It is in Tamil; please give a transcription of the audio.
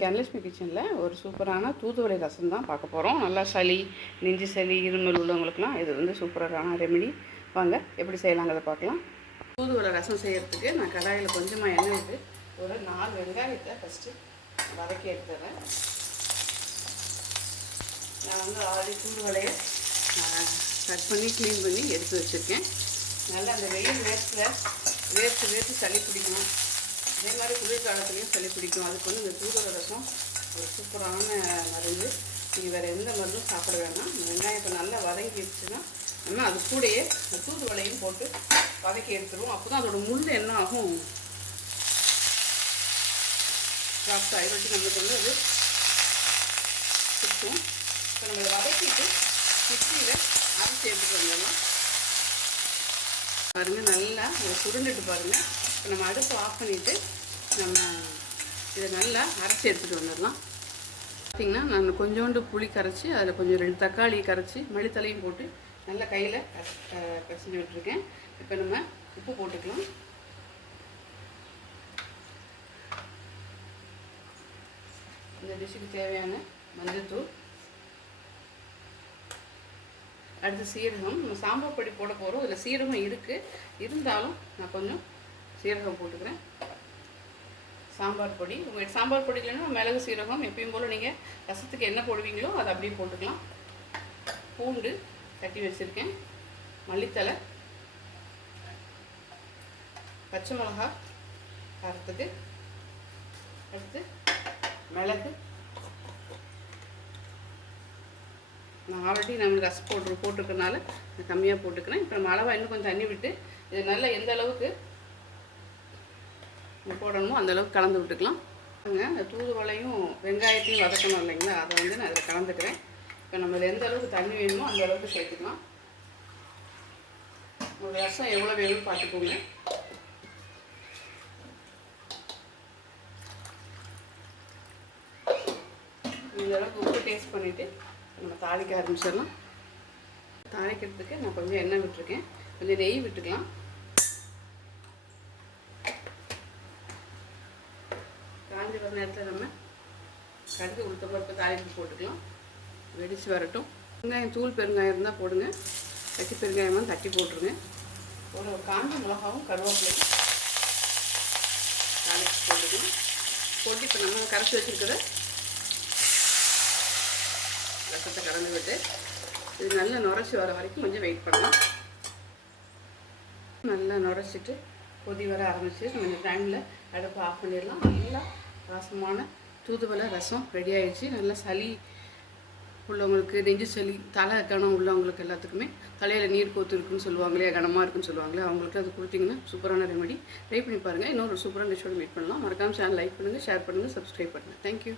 தனலட்சுமி கிச்சனில் ஒரு சூப்பரான தூதுவளை ரசம் தான் பார்க்க போகிறோம் நல்லா சளி நெஞ்சு சளி இருமல் உள்ளவங்களுக்குலாம் இது வந்து சூப்பரான ரெமெடி. வாங்க எப்படி செய்யலாங்கிறத பார்க்கலாம். தூதுவளை ரசம் செய்கிறதுக்கு நான் கடாயில் கொஞ்சமாக எண்ணெய் விட்டு ஒரு நாலு வெங்காயத்தை ஃபஸ்ட்டு வதக்கி எடுத்துறேன் நான் வந்து ஆல்ரெடி தூதுவளையை கட் பண்ணி க்ளீன் பண்ணி எடுத்து வச்சுருக்கேன். நல்லா அந்த வெயில் நேரத்தில் வேர்த்து வேர்த்து சளி பிடிக்கும். அதே மாதிரி குளிர்காலத்துலேயும் சளி பிடிக்கும். அதுக்கு வந்து இந்த தூதுவளை ரசம் ஒரு சூப்பரான மருந்து. நீங்கள் வேறு எந்த மருந்தும் சாப்பிட வேணாம் இந்த வெங்காயத்தை நல்லா வதங்கிடுச்சுன்னா நம்ம அது கூடயே இந்த தூதுவளையும் போட்டு வதக்கி எடுத்துருவோம். அப்போ தான் அதோட முள் என்ன ஆகும்? சாஃப்ட் ஆகிட்டு நம்மளுக்கு வந்து அது சுற்றும் இப்போ நம்ம வதக்கிட்டு மிக்சியில் அரைச்சி எடுத்துட்டு வந்துடலாம். பாருங்கள் நல்லா ஒரு சுருண்டுட்டு பாருங்கள் இப்போ நம்ம அடுப்பு ஆஃப் பண்ணிவிட்டு நம்ம இதை நல்லா அரைச்சி எடுத்துகிட்டு வந்துடலாம். பார்த்திங்கன்னா நான் கொஞ்சோண்டு புளி கரைச்சி அதில் கொஞ்சம் ரெண்டு தக்காளி கரைச்சி மளித்தலையும் போட்டு நல்லா கையில் கசஞ்சு விட்டுருக்கேன். இப்போ நம்ம உப்பு போட்டுக்கலாம். இந்த டிஷ்ஷுக்கு தேவையான மஞ்சள்தூள் அடுத்து சீரகம். நம்ம சாம்பார் பொடி போட போகிறோம். இதில் சீரகம் இருக்குது இருந்தாலும் நான் கொஞ்சம் சீரகம் போட்டுக்கிறேன். சாம்பார் பொடி. உங்கள் சாம்பார் பொடி இல்லைன்னா மிளகு சீரகம் எப்பயும் போல் நீங்கள் ரசத்துக்கு என்ன போடுவீங்களோ அதை அப்படியே போட்டுக்கலாம். பூண்டு தட்டி வச்சுருக்கேன். மல்லித்தலை பச்சை மிளகா காரத்துக்கு அடுத்து மிளகு. நான் ஆல்ரெடி நம்ம ரஸ் போட்டு போட்டிருக்கனால கம்மியாக போட்டுக்கிறேன். இப்போ நம்ம அளவாக இன்னும் கொஞ்சம் தண்ணி விட்டு இது நல்லா எந்த அளவுக்கு போடணுமோ அந்த அளவுக்கு கலந்து விட்டுக்கலாம். அந்த தூதுவளையும் வெங்காயத்தையும் வதக்கணும் இல்லைங்களா? அதை வந்து நான் இதில் கலந்துக்கிறேன். இப்போ நம்ம இதில் எந்த அளவுக்கு தண்ணி வேணுமோ அந்த அளவுக்கு சேர்த்துக்கலாம். ஒரு ரசம் எவ்வளோ வேணும்னு பார்த்துக்கோங்க. இந்த அளவுக்கு உப்பு டேஸ்ட் பண்ணிவிட்டு நம்ம தாளிக்க ஆரம்பிச்சிடலாம். தாளிக்கிறதுக்கு நான் கொஞ்சம் எண்ணெய் விட்டுருக்கேன். கொஞ்சம் நெய் விட்டுக்கலாம். காஞ்சி வர நேரத்தில் நம்ம கடுகு உளுத்த பருப்பு தாளிப்பு போட்டுக்கலாம். வெடித்து வரட்டும். வெங்காயம் தூள் பெருங்காயம் இருந்தால் போடுங்க. கட்டி பெருங்காயமாக தட்டி போட்டுருங்க. ஒரு காஞ்ச மிளகாவும் கருவேப்பிலையும் தாளிப்பு போட்டுக்கலாம். போட்டு இப்போ நம்ம கரைச்சி வச்சுருக்கிறத ரசத்தை கலந்து விட்டு இது நல்லா நுரைச்சி வர வரைக்கும் கொஞ்சம் வெயிட் பண்ணலாம் நல்லா நுரைச்சிட்டு கொதி வர ஆரம்பிச்சு கொஞ்சம் டைமில் அடுப்பு ஆஃப் பண்ணிடலாம். நல்லா ரசமான தூதுவளை ரசம் ரெடி ஆயிடுச்சு. நல்லா சளி உள்ளவங்களுக்கு நெஞ்சு சளி தலை கணம் உள்ளவங்களுக்கு எல்லாத்துக்குமே தலையில் நீர் கோத்து இருக்குன்னு சொல்லுவாங்களே கனமாக இருக்குன்னு சொல்லுவாங்களே அவங்களுக்கு அது கொடுத்தீங்கன்னா சூப்பரான ரெமெடி ட்ரை பண்ணி பாருங்கள் இன்னொரு சூப்பரான டிஷ்ஷோட மீட் பண்ணலாம். மறக்காமல் சேனல் லைக் பண்ணுங்கள் ஷேர் பண்ணுங்கள் சப்ஸ்கிரைப் பண்ணுங்கள் தேங்க்யூ